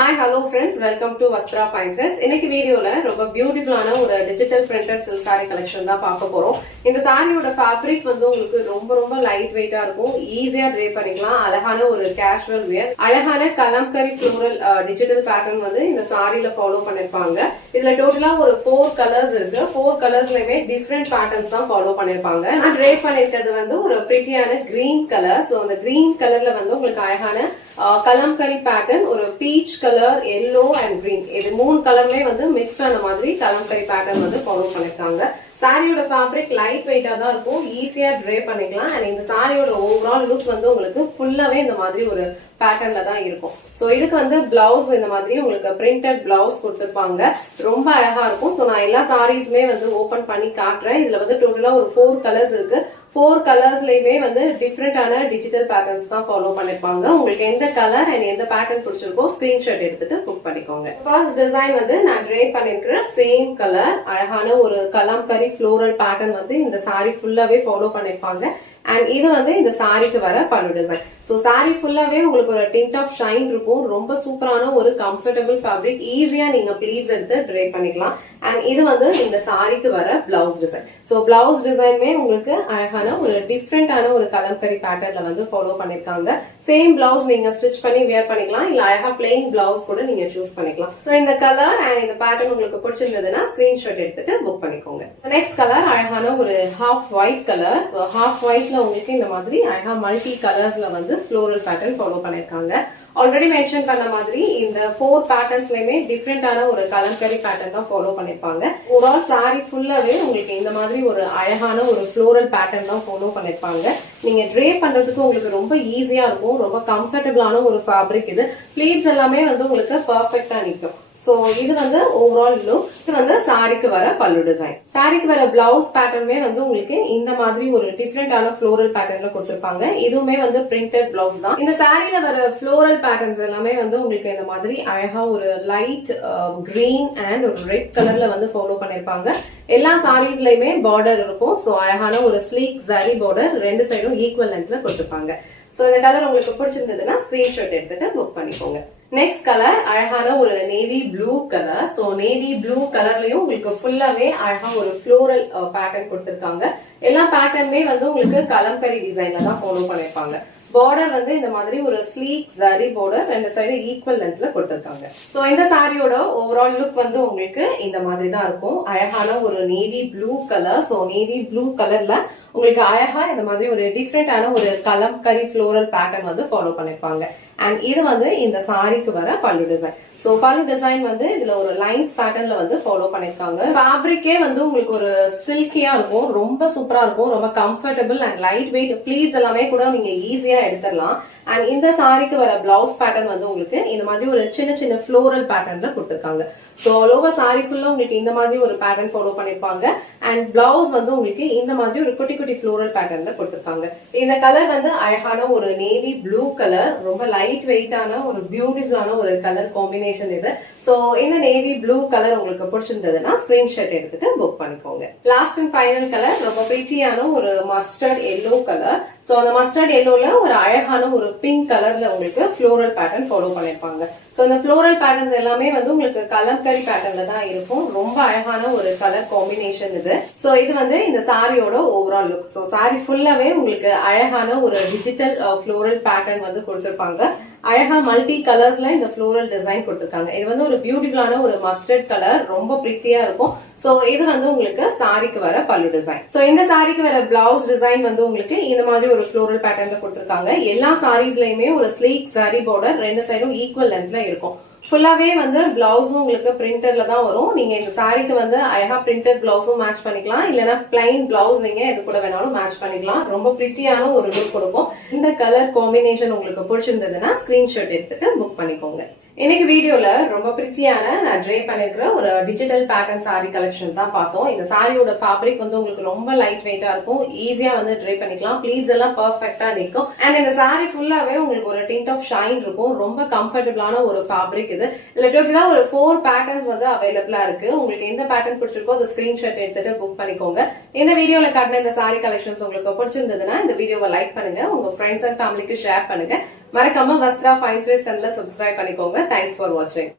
Hi, hello friends. Welcome to Vastra Fine Threads. இன்னைக்கு வீடியோல ரொம்ப பியூட்டிஃபுல்லான ஒரு digital printed silk saree collection தான் பார்க்க போறோம். இந்த சாரியோட ஃபேப்ரிக் வந்து உங்களுக்கு ரொம்ப லைட் வெயிட்டா இருக்கும். ஈஸியா ட்ரே பண்ணிக்கலாம். அழகான ஒரு கேஷுவல் வியர். அழகான கலம்கரி ஃப்ளோரல் டிஜிட்டல் பேட்டர்ன் வந்து இந்த சாரியில ஃபாலோ பண்ணிருப்பாங்க. இதுல டோட்டலா ஒரு 4 கலர்ஸ் இருக்கு. 4 கலர்ஸ்லயுமே டிஃபரெண்ட் பேட்டர்ன்ஸ் தான் ஃபாலோ பண்ணிருப்பாங்க. நான் ட்ரே பண்ணிருக்கிறது வந்து ஒரு பிரிட்டியான கிரீன் கலர். சோ அந்த கிரீன் கலர்ல வந்து உங்களுக்கு அழகான கலம்கரி பேட்டர்ன், ஒரு peach colour, yellow and green, இது 3 கலர்லயே வந்து மிக்ஸ் ஆன மாதிரி கலம்கரி பேட்டர்ன் வந்து ஃபாலோ பண்ணிருக்காங்க. சாரியோட ஃபேப்ரிக் லைட் வெயிட்டா தான் இருக்கும். ஈஸியா ட்ரே பண்ணிக்கலாம். அண்ட் இந்த சாரியோட ஓவரால் லுக் வந்து உங்களுக்கு ஃபுல்லாவே இந்த மாதிரி ஒரு பேட்டர்ன்ல தான் இருக்கும். சோ இதுக்கு வந்து பிளவுஸ் இந்த மாதிரி உங்களுக்கு பிரிண்டட் பிளவுஸ் கொடுத்திருப்பாங்க. ரொம்ப அழகா இருக்கும். சோ நான் எல்லா சாரீஸுமே வந்து ஓபன் பண்ணி காட்டுறேன். இதுல வந்து டோட்டலா ஒரு 4 கலர்ஸ் இருக்கு. 4 கலர்ஸ்லயுமே வந்து டிஃபரெண்டான டிஜிட்டல் பேட்டர்ன்ஸ் தான் ஃபாலோ பண்ணிருப்பாங்க. உங்களுக்கு எந்த கலர் அண்ட் எந்த பேட்டர்ன் பிடிச்சிருக்கோ ஸ்கிரீன்ஷாட் எடுத்துட்டு புக் பண்ணிக்கோங்க. ஃபர்ஸ்ட் டிசைன் வந்து நான் ட்ரே பண்ணிருக்கிற சேம் கலர், அழகான ஒரு கலம்கரி ஃப்ளோரல் பேட்டர்ன் வந்து இந்த சாரி ஃபுல்லாவே ஃபாலோ பண்ணிருப்பாங்க. அண்ட் இது வந்து இந்த சாரிக்கு வர பல்லு டிசைன். சோ சாரி ஃபுல்லாவே உங்களுக்கு ஒரு டிண்ட் ஆஃப் ஷைன் இருக்கும். ரொம்ப சூப்பரான ஒரு கம்ஃபர்டபிள் ஃபேப்ரிக். ஈஸியா நீங்க ப்ளீட்ஸ் எடுத்து ட்ரே பண்ணிக்கலாம். அண்ட் இது வந்து இந்த சாரிக்கு வர பிளவுஸ் டிசைன். சோ பிளவுஸ் டிசைனுமே உங்களுக்கு அழகான ஒரு டிஃப்ரெண்டான ஒரு கலம்கரி பேட்டர்ன்ல வந்து ஃபாலோ பண்ணிருக்காங்க. சேம் பிளவுஸ் நீங்க ஸ்டிச் பண்ணி வியர் பண்ணிக்கலாம். இல்ல அழகா பிளெயின் பிளவுஸ் கூட நீங்க சூஸ் பண்ணிக்கலாம். சோ இந்த கலர் அண்ட் இந்த பேட்டர்ன் உங்களுக்கு பிடிச்சிருந்ததுன்னா ஸ்கிரீன்ஷாட் எடுத்துட்டு புக் பண்ணிக்கோங்க. நெக்ஸ்ட் கலர் அழகான ஒரு half white colour. So half ஒயிட்ல உங்களுக்கு இந்த மாதிரி அழகா மல்டி கலர்ஸ்ல வந்து ஃப்ளோரல் பேட்டர்ன் ஃபாலோ பண்ணிருக்காங்க. ஆல்ரெடி மென்ஷன் பண்ண மாதிரி இந்த 4 பேட்டர்ன்ஸ்லயுமே டிஃப்ரெண்டான ஒரு கலம்கரி பேட்டர்ன் தான் ஃபாலோ பண்ணிருப்பாங்க. ஓவரால் சாரி ஃபுல்லாவே உங்களுக்கு இந்த மாதிரி ஒரு அழகான ஒரு ஃப்ளோரல் பேட்டர்ன் தான் ஃபாலோ பண்ணிருப்பாங்க. நீங்க ட்ரே பண்றதுக்கு உங்களுக்கு ரொம்ப ஈஸியா இருக்கும். ரொம்ப கம்ஃபர்டபிளான ஒரு ஃபேப்ரிக் இது. ப்ளீட்ஸ் எல்லாமே வந்து உங்களுக்கு பர்ஃபெக்டா நிக்கும். சோ இது வந்து ஓவரால் லுக். இது வந்து சாரிக்கு வர பல்லு டிசைன். சாரிக்கு வர பிளவுஸ் பேட்டர்னுமே வந்து உங்களுக்கு இந்த மாதிரி ஒரு டிஃபரெண்டான ஃப்ளோரல் பேட்டர்ன்ல கொடுத்திருப்பாங்க. இதுவுமே வந்து பிரிண்டட் பிளவுஸ் தான். இந்த சாரியில வர ஃப்ளோரல் பேட்டர்ன்ஸ் எல்லாமே வந்து உங்களுக்கு இந்த மாதிரி அழகா ஒரு லைட் கிரீன் அண்ட் ஒரு ரெட் கலர்ல வந்து ஃபாலோ பண்ணிருப்பாங்க. எல்லா சாரீஸ்லயுமே பார்டர் இருக்கும். சோ அழகான ஒரு ஸ்லீக் ஜரி பார்டர், ரெண்டு சைடும் ஈக்குவல் லென்த்ல கொடுத்திருப்பாங்க. சோ இந்த கலர் உங்களுக்கு பிடிச்சிருந்ததுன்னா ஸ்கிரீன்ஷாட் எடுத்துட்டு புக் பண்ணிக்கோங்க. நெக்ஸ்ட் கலர் அழகான ஒரு navy blue colour. So navy blue கலர்லயும் உங்களுக்கு ஃபுல்லாவே அழகா ஒரு ஃப்ளோரல் பேட்டர்ன் கொடுத்திருக்காங்க. எல்லா பேட்டர்னுமே வந்து உங்களுக்கு கலம்கரி டிசைன்ல தான் ஃபாலோ பண்ணிருப்பாங்க. பார்டர் வந்து இந்த மாதிரி ஒரு ஸ்லீக் ஜரி பார்டர், ரெண்டு சைடு ஈக்குவல் லென்த்ல கொடுத்திருக்காங்க. சோ இந்த சாரியோட ஓவரால் லுக் வந்து உங்களுக்கு இந்த மாதிரி தான் இருக்கும். அழகான ஒரு navy blue colour. So navy blue கலர்ல உங்களுக்கு அழகா இந்த மாதிரி ஒரு டிஃப்ரெண்டான ஒரு கலம்கரி ஃப்ளோரல் பேட்டர்ன் வந்து ஃபாலோ பண்ணிருப்பாங்க. அண்ட் இது வந்து இந்த சாரிக்கு வர பல்லு டிசைன். சோ பல்லு டிசைன் வந்து இதுல ஒரு லைன்ஸ் பேட்டர்ன்ல வந்து ஃபாலோ பண்ணிருக்காங்க. ஃபேப்ரிக்கே வந்து உங்களுக்கு ஒரு சில்கியா இருக்கும். ரொம்ப சூப்பரா இருக்கும். ரொம்ப comfortable and light weight. Pleats எல்லாமே கூட நீங்க ஈஸியா எடுத்துடலாம். அண்ட் இந்த சாரிக்கு வர பிளவுஸ் பேட்டர்ன் வந்து உங்களுக்கு இந்த மாதிரி ஒரு சின்ன ஃப்ளோரல் பேட்டர்ன்ல கொடுத்திருக்காங்க. சோ ஆல் ஓவர் சாரி ஃபுல்லா உங்களுக்கு இந்த மாதிரி ஒரு பேட்டர்ன் ஃபாலோ பண்ணிருப்பாங்க. அண்ட் பிளவுஸ் வந்து உங்களுக்கு இந்த மாதிரி ஒரு குட்டி ஃப்ளோரல் பேட்டர்ன்ல கொடுத்திருக்காங்க. இந்த கலர் வந்து அழகான ஒரு நேவி ப்ளூ கலர். ரொம்ப லைட் வெயிட்டான ஒரு பியூட்டிஃபுல்லான ஒரு கலர் காம்பினேஷன் இது. சோ இந்த நேவி ப்ளூ கலர் உங்களுக்கு பிடிச்சிருந்ததுன்னா ஸ்கிரீன்ஷாட் எடுத்துட்டு புக் பண்ணிக்கோங்க. லாஸ்ட் அண்ட் ஃபைனல் கலர் ரொம்ப பிரிட்டியான ஒரு மஸ்டர்ட் எல்லோ கலர். சோ அந்த மஸ்டர்ட் எல்லோல ஒரு அழகான ஒரு பிங்க் கலர்ல உங்களுக்கு ஃப்ளோரல் பேட்டர்ன் ஃபாலோ பண்ணிருப்பாங்க. சோ இந்த ஃப்ளோரல் பேட்டர்ன்ஸ் எல்லாமே வந்து உங்களுக்கு கலம்கரி பேட்டர்ன்ல தான் இருக்கும். ரொம்ப அழகான ஒரு கலர் காம்பினேஷன் இது. சோ இது வந்து இந்த சாரியோட ஓவரால் லுக். சோ சாரி ஃபுல்லாவே உங்களுக்கு அழகான ஒரு டிஜிட்டல் ஃப்ளோரல் பேட்டர்ன் வந்து கொடுத்திருப்பாங்க. அழகா மல்டி கலர்ஸ்ல இந்த ஃப்ளோரல் டிசைன் கொடுத்திருக்காங்க. இது வந்து ஒரு பியூட்டிஃபுல்லான ஒரு மஸ்டர்ட் கலர். ரொம்ப பிரிட்டியா இருக்கும். சோ இது வந்து உங்களுக்கு சாரிக்கு வர பல்லு டிசைன். சோ இந்த சாரிக்கு வர பிளவுஸ் டிசைன் வந்து உங்களுக்கு இந்த மாதிரி ஒரு ஃப்ளோரல் பேட்டர்ன்ல கொடுத்திருக்காங்க. எல்லா சாரீஸ்லயுமே ஒரு ஸ்லீக் ஜரி பார்டர், ரெண்டு சைடும் ஈக்குவல் லென்த்ல இருக்கும். ஃபுல்லாவே வந்து பிளவுஸும் உங்களுக்கு பிரிண்டட்ல தான் வரும். நீங்க இந்த சாரிக்கு வந்து அழகா பிரிண்டட் பிளவுஸும் மேட்ச் பண்ணிக்கலாம். இல்லனா பிளைன் பிளவுஸ் நீங்க எது கூட வேணாலும் மேட்ச் பண்ணிக்கலாம். ரொம்ப பிரிட்டியான ஒரு லுக் கொடுக்கும். இந்த கலர் காம்பினேஷன் உங்களுக்கு பிடிச்சிருந்ததுன்னா ஸ்கிரீன்ஷாட் எடுத்துட்டு புக் பண்ணிக்கோங்க. இன்னைக்கு வீடியோல ரொம்ப பிரிட்டியான நான் ட்ரே பண்ணிருக்கிற ஒரு டிஜிட்டல் பேட்டர்ன் சாரி கலெக்ஷன் தான் பார்த்தோம். இந்த சாரியோட ஃபேப்ரிக் வந்து உங்களுக்கு ரொம்ப லைட் வெயிட்டா இருக்கும். ஈஸியா வந்து ட்ரே பண்ணிக்கலாம். ப்ளீட்ஸ் எல்லாம் பர்ஃபெக்ட்டா நிக்கும். அண்ட் இந்த சாரி ஃபுல்லாவே உங்களுக்கு ஒரு டிண்ட் ஆஃப் ஷைன் இருக்கும். ரொம்ப கம்ஃபர்டபிளான ஒரு ஃபேப்ரிக் இது. இதுல டோட்டலா ஒரு 4 பேட்டர்ன்ஸ் வந்து அவைலபிளா இருக்கு. உங்களுக்கு எந்த பேட்டர்ன் பிடிச்சிருக்கோ அந்த ஸ்கிரீன்ஷாட் எடுத்துட்டு புக் பண்ணிக்கோங்க. இந்த வீடியோல காட்டின இந்த சாரி கலெக்ஷன்ஸ் உங்களுக்கு பிடிச்சிருந்ததுன்னா இந்த வீடியோவை லைக் பண்ணுங்க, உங்க ஃப்ரெண்ட்ஸ் அண்ட் ஃபேமிலிக்கு ஷேர் பண்ணுங்க. மறக்காம வஸ்த்ரா ஃபைன் த்ரெட்ஸ் சேனலை சப்ஸ்கிரைப் பண்ணிக்கோங்க. தேங்க்ஸ் ஃபார் வாட்சிங்.